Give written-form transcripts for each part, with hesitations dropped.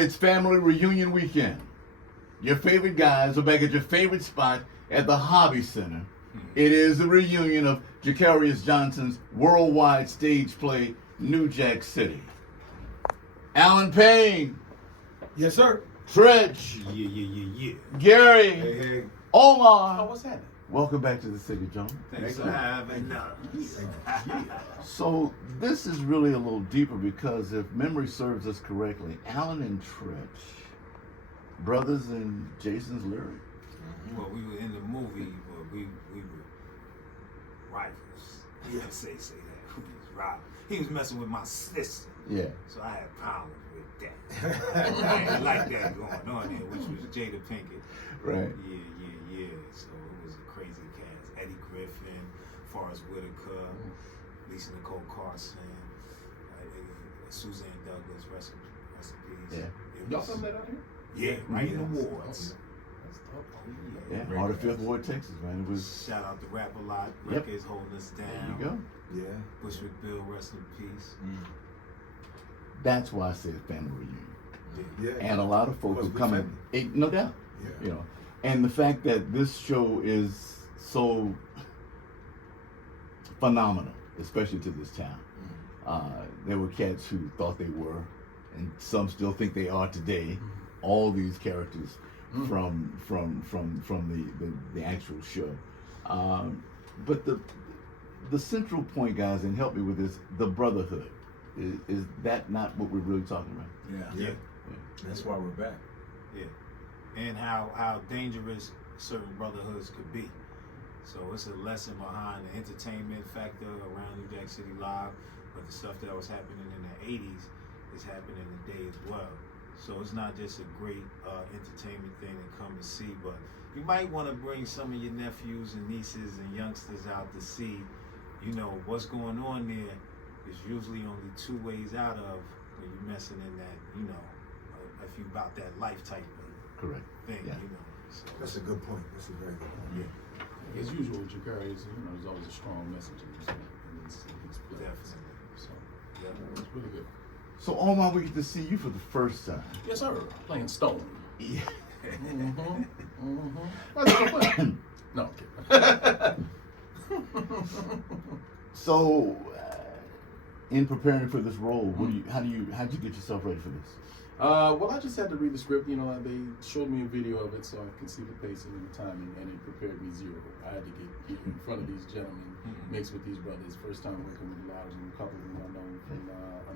It's family reunion weekend. Your favorite guys are back at your favorite spot at the Hobby Center. It is the reunion of Jacarius Johnson's worldwide stage play, New Jack City. Alan Payne, Yes, sir. Tretch, Yeah. Gary, Hey. Omar. Oh, what's happening? Welcome back to the city, John. Thanks for having us. So this is really a little deeper because if memory serves us correctly, Alan and Tretch, brothers in Jason's lyric. Well, we were in the movie, but we were rivals. Yeah, say that. We was rivals. He was messing with my sister. Yeah. So I had problems with that. I didn't like that going on there, which was Jada Pinkett. Right. Yeah. So it was a crazy cast. Eddie Griffin, Forrest Whitaker, Lisa Nicole Carson, Suzanne Douglas, rest in peace. Yeah. Y'all filmed that out here? Yeah, right in the wards. That's dope. Yeah. All the Fifth Ward, Texas, man. It was. Shout out to Rap A Lot. Yep. Records holding us There down. you go. Yeah. Bushwick Bill, rest in peace. That's why I said family reunion. Yeah. And a lot of folks Because who we come family. in, no doubt. Yeah. You know, and the fact that this show is so phenomenal, especially to this town. There were cats who thought they were, and some still think they are today. All these characters from the actual show. But the central point, guys, and help me with this: the brotherhood. Is that not what we're really talking about? Yeah. That's why we're back. Yeah. And how dangerous certain brotherhoods could be. So it's a lesson behind the entertainment factor around New Jack City Live, but the stuff that was happening in the 80s is happening today as well. So it's not just a great entertainment thing to come and see, but you might want to bring some of your nephews and nieces and youngsters out to see, what's going on there. There's usually only two ways out of when you're messing in that, if you about that life type of Correct. thing, Yeah. So That's a good point. That's a very good point. Yeah, As usual, Jacarius, there's always a strong message in his play. definitely. So Yeah. it's really good. So Omar, we get to see you for the first time. Yes, sir. Playing Stone. Yeah. That's so fun. No, I'm kidding. So, in preparing for this role, how'd you get yourself ready for this? Well, I just had to read the script. They showed me a video of it so I could see the pacing and the timing, and it prepared me zero. I had to get in front of these gentlemen, mixed with these brothers. First time working with a lot of them. A couple of them I know from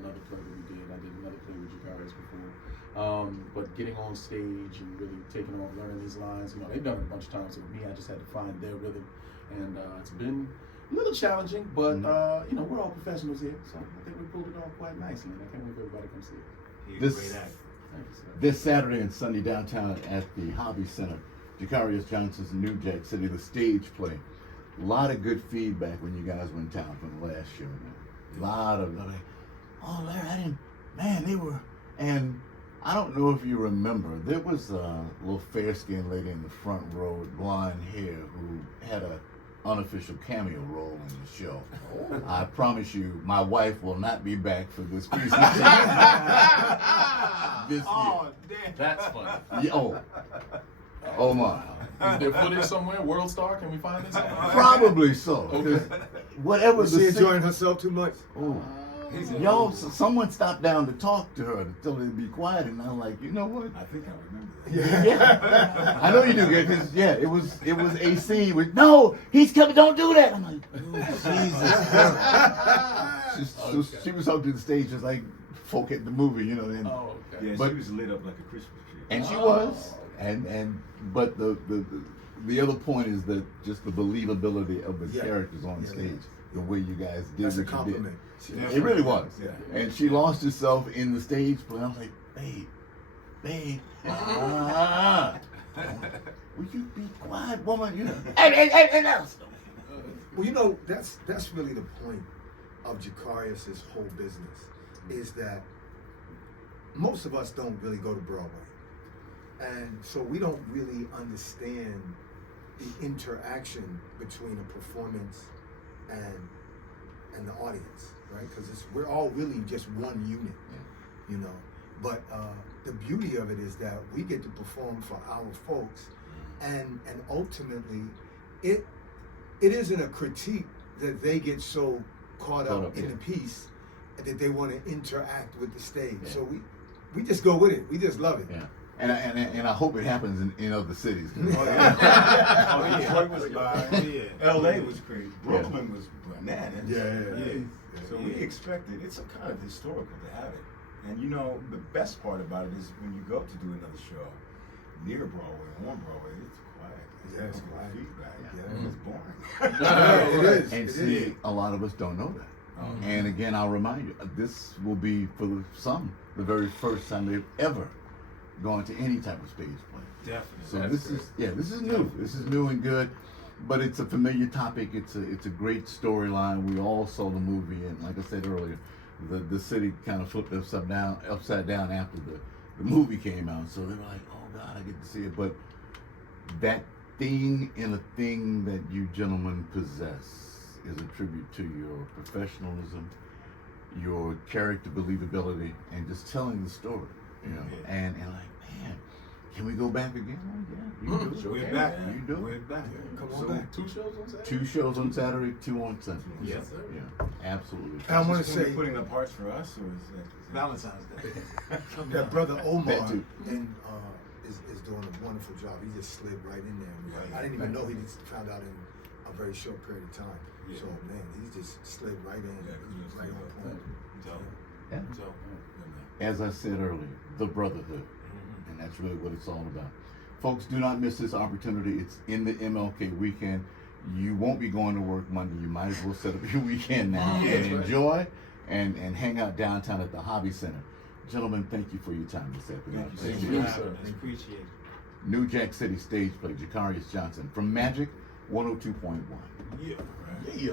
another play that we did. I did another play with Jacarius before. But getting on stage and really taking off, learning these lines, they've done it a bunch of times. So with me, I just had to find their rhythm, and it's been a little challenging, but we're all professionals here, so I think we pulled it off quite nicely, and I can't wait for everybody to come see it. He's This- a great actor. Thank you, sir. This Saturday and Sunday downtown at the Hobby Center, Jacarius Johnson's New Jack City, the stage play. A lot of good feedback when you guys went down from the last show. Man. A lot of like, oh Larry, they were, and I don't know if you remember, there was a little fair-skinned lady in the front row with blonde hair who had a unofficial cameo role in the show. I promise you, my wife will not be back for this presentation this year. Oh, damn. That's funny. Yeah, oh my. Is there footage somewhere? World Star? Can we find this? Probably so. Okay. 'Cause whatever Was she the enjoying herself too much? Oh. He's a- Y'all, someone stopped down to talk to her to tell her to be quiet, and I'm like, you know what? I think I remember that. Yeah, I know you do, because it was a scene with no, he's coming, don't do that. I'm like, oh, Jesus. So she was up to the stage just like folk at the movie, and Oh, okay. Yeah, But- she was lit up like a Christmas tree. and she Oh. was, but the other point is that just the believability of the Yeah. characters on Yeah. stage, the way you guys did That's a what you did. compliment. It really was. Yeah. And she lost herself in the stage play. I was like, babe, will you be quiet, woman? Hey, no. Well, that's really the point of Jacarius' whole business, is that most of us don't really go to Broadway. And so we don't really understand the interaction between a performance and the audience, right? Because we're all really just one unit, But the beauty of it is that we get to perform for our folks, and ultimately, it isn't a critique that they get so caught up in yeah. the piece that they want to interact with the stage. Yeah. So we just go with it. We just love it. Yeah. And I hope it happens in other cities. Oh, yeah. Oh, yeah. Detroit was Yeah. live. LA was crazy. Brooklyn was bananas. Yeah. So we expected, it's a kind of historical to have it. And you know, the best part about it is when you go to do another show near Broadway, on Broadway, it's quiet. Yeah, it's no quiet. feedback. Yeah. It's boring. Yeah, it is. And It see, is. a lot of us don't know that. Mhm. And again, I'll remind you, this will be for some the very first time they've ever gone to any type of stage play. Definitely. So That's this is new. This is new and good, but it's a familiar topic. It's a great storyline. We all saw the movie, and like I said earlier, the city kind of flipped upside down after the movie came out. So they were like, "Oh God, I get to see it." But that thing in a thing that you gentlemen possess is a tribute to your professionalism, your character believability, and just telling the story. You know, Yeah. and like, man, can we go back again? Oh, yeah, you do it. We're Okay, back. You do We're it. back. Come on So, back. 2 shows on Saturday? 2 shows on Saturday, 2 on Sunday. Yes, sir. Yeah, absolutely. I want to Just when say you're putting the parts for us, or is that? Valentine's Day. Come that on. brother Omar That too. and is doing a wonderful job. He just slid right in there. Right. I didn't even know he just found out in a very short period of time. Yeah. So man, he just slid right in. Yeah, He was right on point. Dope. Yeah. Dope. As I said earlier, the brotherhood. Mhm. And that's really what it's all about. Folks, do not miss this opportunity. It's in the MLK weekend. You won't be going to work Monday. You might as well set up your weekend now Yeah, and that's right. enjoy and hang out downtown at the Hobby Center. Gentlemen, thank you for your time this afternoon. Thank Thanks you. for Yes, having sir. us. Appreciate it. New Jack City stage play, Jacarius Johnson from Magic 102.1. Yeah. Yeah.